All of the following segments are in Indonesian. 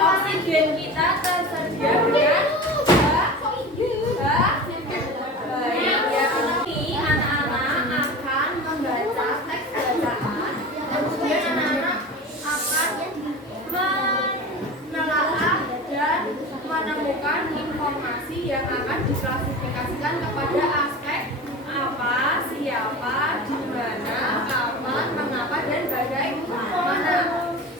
oksigen kita tersedia dengan baik. Ini anak-anak akan membaca teks bacaan, kemudian anak-anak akan menelaah dan menemukan informasi yang akan diklasifikasikan kepada aspek apa, siapa, di mana, kapan, mengapa, dan bagaimana.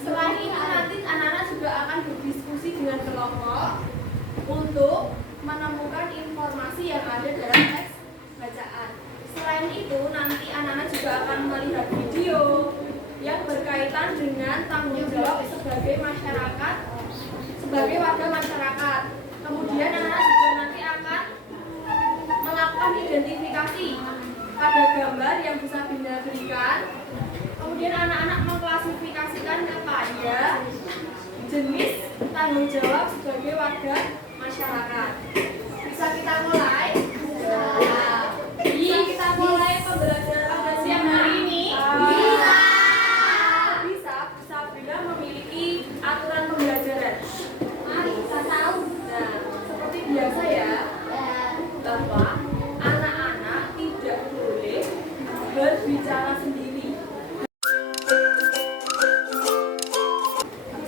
Selain itu nanti anak-anak juga akan berdiskusi dengan kelompok untuk menemukan informasi yang ada dalam teks bacaan. Selain itu nanti anak-anak juga akan melihat video yang berkaitan dengan tanggung jawab sebagai masyarakat, sebagai warga masyarakat. Kemudian anak-anak juga nanti akan melakukan identifikasi pada gambar yang bisa Bina berikan. Kemudian anak-anak mengklasifikasikan kepada jenis tanggung jawab sebagai warga masyarakat. Bisa kita mulai? Bisa kita mulai pembelajaran pada siang hari ini? Bisa Bina memiliki aturan pembelajaran. Mari kita tahu. Nah, seperti biasa ya, bahwa anak-anak tidak boleh berbicara sendiri.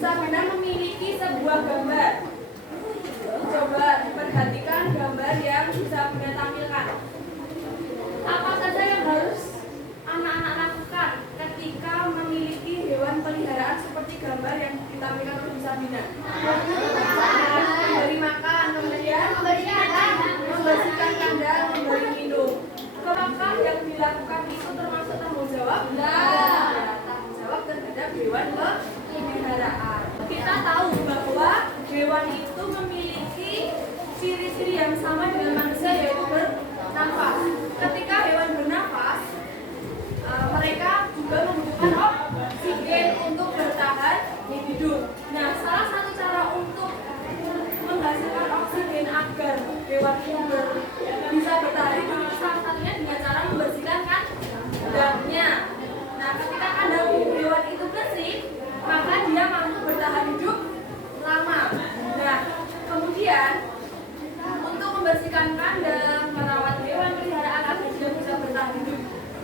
Sabina memiliki sebuah gambar. Coba perhatikan gambar yang bisa Sabina tampilkan. Apa saja yang harus anak-anak lakukan ketika memiliki hewan peliharaan seperti gambar yang ditampilkan oleh Sabina? Memberi makan, kemudian membersihkan kandang, memberi minum. Apakah yang dilakukan itu termasuk tanggung jawab? Tanggung jawab terhadap hewan peliharaan. Kita tahu bahwa hewan itu memiliki ciri-ciri yang sama dengan manusia, yaitu bernafas. Ketika hewan bernafas, mereka juga membutuhkan oksigen untuk bertahan hidup. Nah, salah satu cara untuk menghasilkan oksigen agar hewan itu bisa bertahan hidup, salah satunya dengan cara membersihkan kandangnya. Nah, ketika kandang hewan itu bersih, maka dia mampu bertahan hidup lama. Nah, kemudian untuk membersihkan kandang, merawat hewan peliharaan agar dia bisa bertahan hidup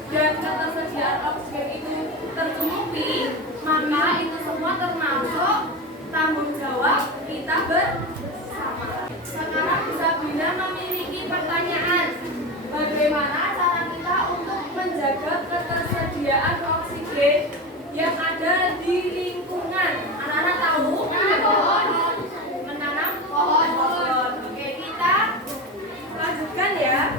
dan ketersediaan oksigen itu tercukupi, maka itu semua termasuk tanggung jawab kita bersama. Sekarang Sabina memiliki pertanyaan, bagaimana cara kita untuk menjaga ketersediaan oksigen yang ada di lingkungan? Anak-anak tahu? Menanam pohon. Oke, kita lanjutkan ya.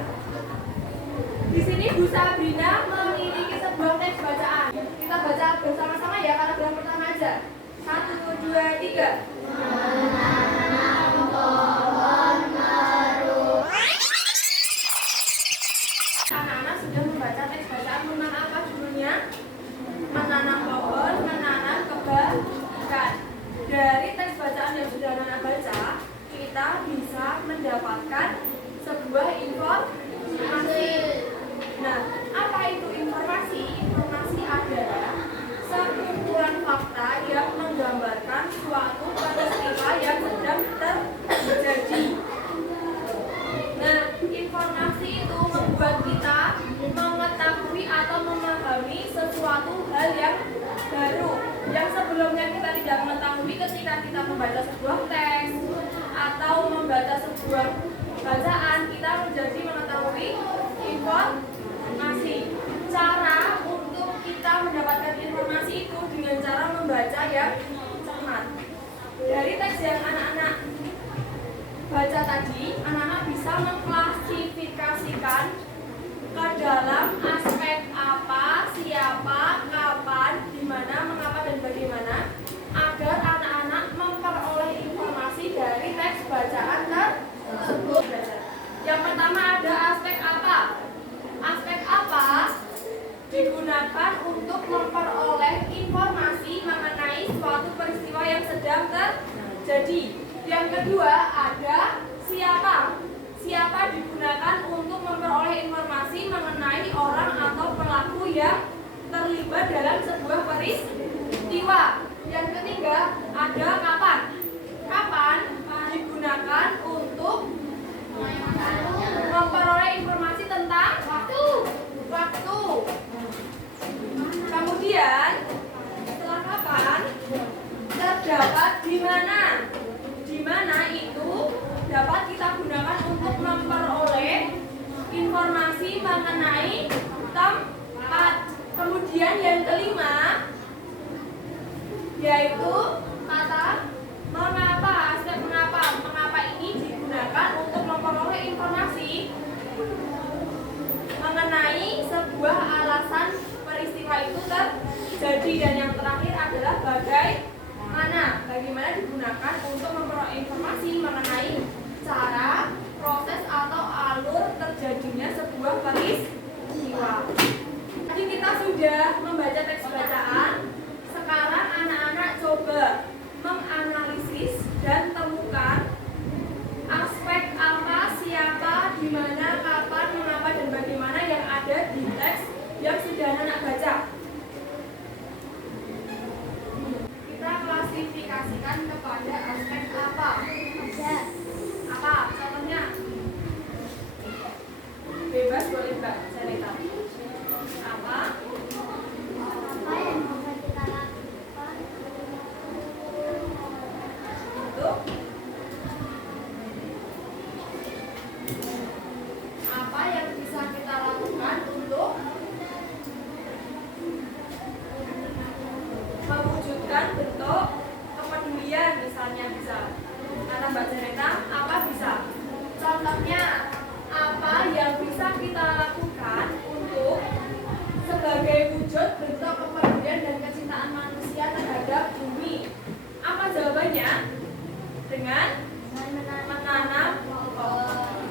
Di sini Bu Sabrina memiliki sebuah teks bacaan. Kita baca bersama-sama ya, paragraf pertama aja. 1, 2, 3. Menanam pohon meru. Anak-anak sudah membaca teks bacaan tentang apa judulnya? Menanam pohon, menanam kebaikan. Dari teks bacaan yang sudah anak-anak baca, kita bisa mendapatkan sebuah informasi. Nah, apa itu informasi? Informasi adalah sekumpulan fakta yang menggambarkan suatu peristiwa yang sedang terjadi. Nah, informasi itu membuat kita mengetahui atau memahami sesuatu hal yang baru yang sebelumnya kita tidak mengetahui ketika kita membaca sebuah teks atau membaca sebuah bacaan. Kita menjadi mengetahui informasi. Cara untuk kita mendapatkan informasi itu dengan cara membaca yang cermat. Dari teks yang anak-anak baca tadi, anak-anak bisa mengklasifikasikan ke dalam aspek apa, siapa, kapan, di mana, mengapa, dan bagaimana, agar anak-anak memperoleh informasi dari teks bacaan tersebut. Yang pertama ada aspek apa. Aspek apa digunakan untuk memperoleh informasi mengenai suatu peristiwa yang sedang terjadi. Yang kedua ada siapa. Siapa digunakan untuk memperoleh informasi mengenai orang atau pelaku yang terlibat dalam sebuah peristiwa. Yang ketiga ada kapan. dapat di mana? Di mana itu dapat kita gunakan untuk memperoleh informasi mengenai tempat. Kemudian yang kelima yaitu kata mengapa. Aspek mengapa. Mengapa ini digunakan untuk memperoleh informasi mengenai sebuah alasan peristiwa itu terjadi. Dan yang terakhir adalah bagaimana. Bagaimana digunakan untuk memperoleh informasi mengenai cara, proses atau alur terjadinya sebuah peristiwa. Tadi kita sudah membaca teks bacaan. Sekarang anak-anak coba menganalisis dan temukan aspek apa, siapa, di mana, kapan, mengapa, dan bagaimana yang ada di teks yang sudah anak baca. Kita klasifikasikan kepada aspek apa? Apa? Contohnya? Bebas boleh Mbak Janeta. Apa? Apa yang bisa kita lakukan Untuk apa yang bisa kita lakukan untuk mewujudkan bentuk kepedulian, misalnya bisa kata Mbak Janeta, apa bisa? Contohnya, apa yang bisa kita lakukan untuk sebagai wujud bentuk kepedulian dan kecintaan manusia terhadap bumi? Apa jawabannya? Dengan menanam pohon.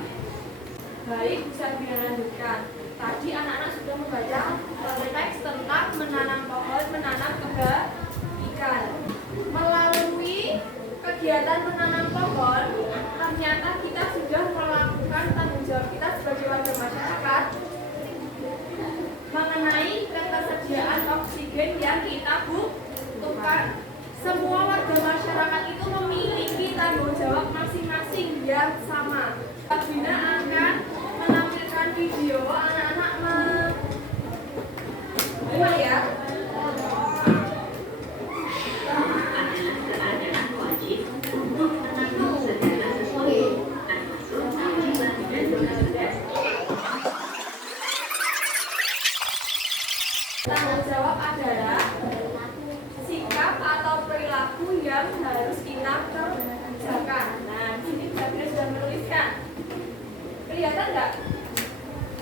Baik, bisa dilanjutkan. Tadi anak-anak sudah membaca teks tentang menanam pohon, menanam kebaikan. Melalui kegiatan menanam pohon, ternyata kita sudah melakukan tanggung jawab kita sebagai warga masyarakat mengenai ketersediaan oksigen yang kita butuhkan. Semua warga masyarakat itu memiliki tanggung jawab masing-masing yang sama. Bina akan menampilkan video anak-anak ya. Tanggung jawab adalah sikap atau perilaku yang harus kita kerjakan. Nah, di sini Sabina sudah menuliskan. Kelihatan nggak?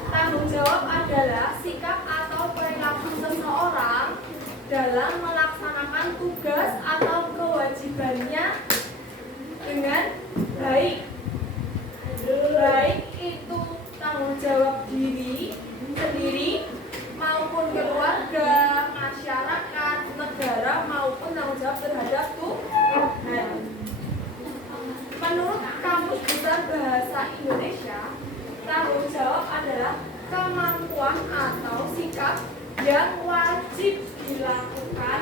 Tanggung jawab adalah sikap atau perilaku seseorang dalam melaksanakan tugas atau kewajibannya dengan baik. Baik itu tanggung jawab diri sendiri maupun keluarga, masyarakat, negara maupun tanggung jawab terhadap Tuhan. Menurut Kamus Besar Bahasa Indonesia, tanggung jawab adalah kemampuan atau sikap yang wajib dilakukan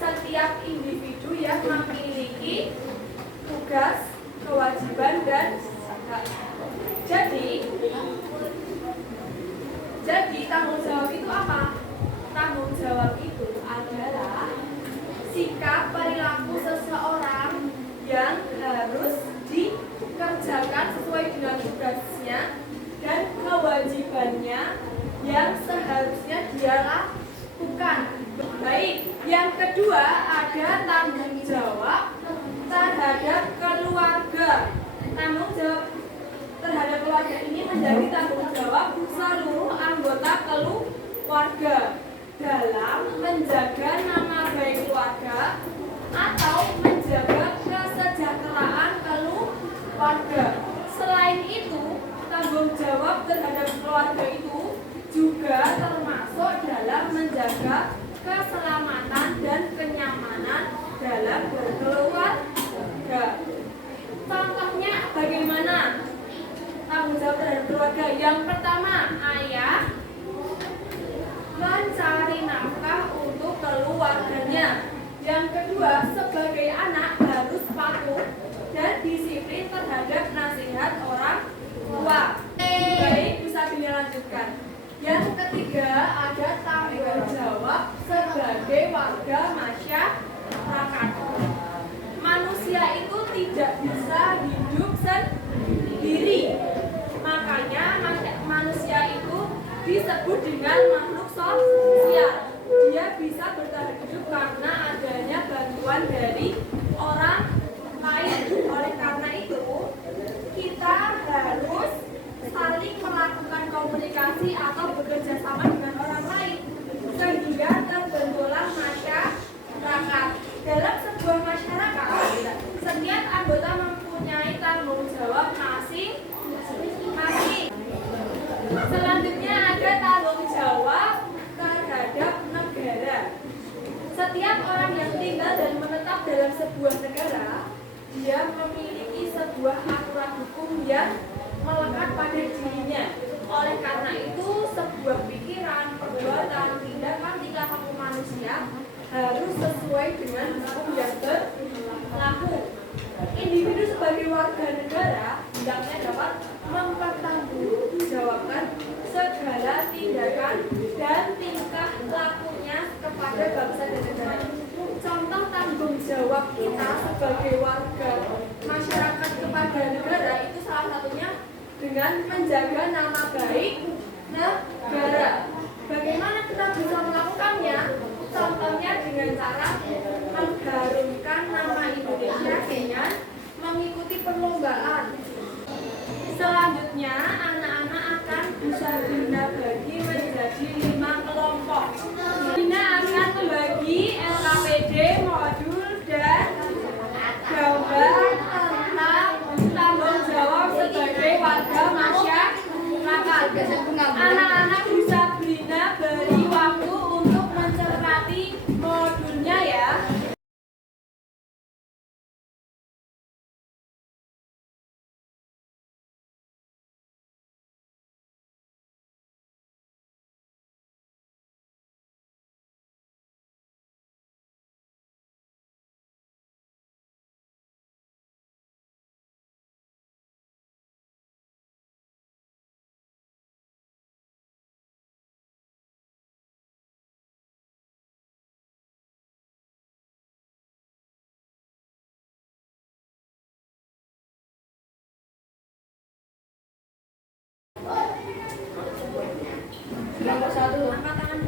setiap individu yang memiliki tugas, kewajiban, dan hak. Jadi tanggung jawab itu apa? Tanggung jawab itu adalah sikap perilaku seseorang yang harus dikerjakan sesuai dengan tugasnya dan kewajibannya yang seharusnya dia lakukan. Baik, yang kedua ada tanggung jawab terhadap keluarga. Tanggung jawab terhadap keluarga ini menjadi tanggung jawab seluruh anggota keluarga dalam menjaga nama baik keluarga atau menjaga kesejahteraan keluarga. Selain itu, tanggung jawab terhadap keluarga itu juga termasuk dalam menjaga keselamatan dan kenyamanan dalam berkeluarga. Contohnya bagaimana tanggung jawab terhadap keluarga? Yang pertama, ayah mencari nafkah untuk keluarganya. Yang kedua, sebagai anak disebut dengan makhluk sosial. Dia bisa bertahan hidup karena adanya bantuan dari orang lain. Oleh karena itu, kita harus saling melakukan komunikasi atau bekerja sama dengan orang lain sehingga terbentuklah masyarakat. Dalam sebuah masyarakat, setiap anggota mempunyai tanggung jawab masing-masing. Selanjutnya ada tanggung jawab terhadap negara. Setiap orang yang tinggal dan menetap dalam sebuah negara, dia memiliki sebuah aturan hukum yang melekat pada dirinya. Oleh karena itu, sebuah pikiran, perbuatan, tindakan, tingkah laku manusia harus sesuai dengan hukum yang berlaku. Individu sebagai warga negara hendaknya dapat mempertanggungjawabkan segala tindakan dan tingkah lakunya kepada bangsa dan negara. Contoh tanggung jawab kita sebagai warga masyarakat kepada negara itu salah satunya dengan menjaga nama baik negara. Bagaimana kita bisa melakukannya? Contohnya dengan cara mengharumkan nama Indonesia dengan mengikuti perlombaan. Selanjutnya, anak-anak akan bisa dibagi menjadi 5 kelompok. Dina akan membagi LKPD, modul, dan gambar tentang tanggung jawab sebagai warga masyarakat. Anak-anak bisa beri waktu untuk mencermati modulnya ya. Kelompok 1, angkat tangan.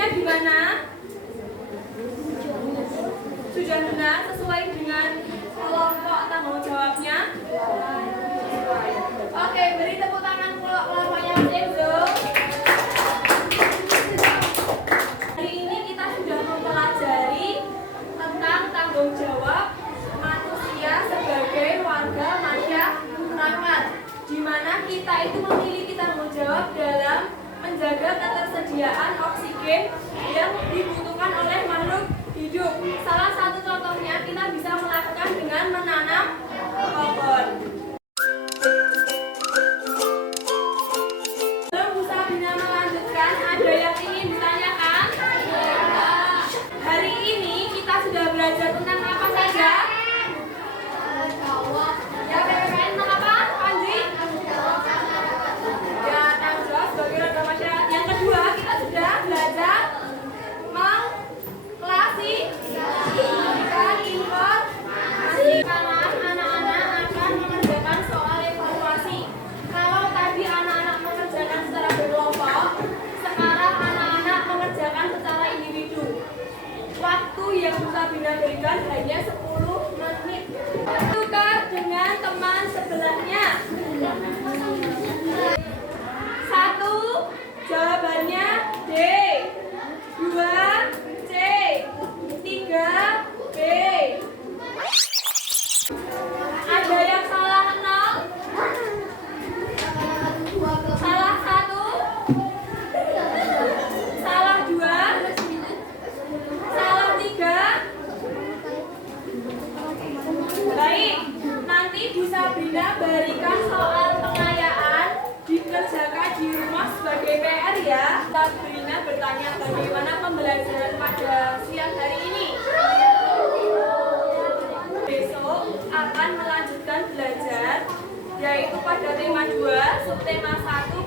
Hasilnya gimana? Sudah benar sesuai dengan kelompok tanggung jawabnya? Oke, beri tepuk tangan kelompoknya Mas Enzo. Hari ini kita sudah mempelajari tentang tanggung jawab manusia sebagai warga masyarakat, di mana kita itu memiliki tanggung jawab dalam menjaga ketersediaan oksigen yang dibutuhkan oleh makhluk hidup. Salah satu contohnya kita bisa melakukan dengan menanam pohon. Sebelum Bu Sabina melanjutkan, ada yang ingin ditanyakan? Hari ini kita sudah belajar tentang apa saja? Ya, PPKN tentang apa, Panji? Ya, tanggung jawab sebagai warga masyarakat. Yang kedua, kita sudah belajar mengklasifikasikan informasi. Sekarang anak-anak akan mengerjakan soal evaluasi. Kalau tadi anak-anak mengerjakan secara berkelompok, sekarang anak-anak mengerjakan secara individu. Waktu yang Bu Sabina berikan hanya 10 menit. Tukar dengan teman sebelahnya. 1, jawabannya D. 2, C. 3, B. Ada yang salah 0? Salah 1? Salah 2? Salah 3? Baik, nanti Bu Sabina berikan soal pengayaan dikerjakan di rumah sebagai PR ya. Sabrina bertanya bagaimana pembelajaran pada siang hari ini. Besok akan melanjutkan belajar yaitu pada tema 2, subtema 1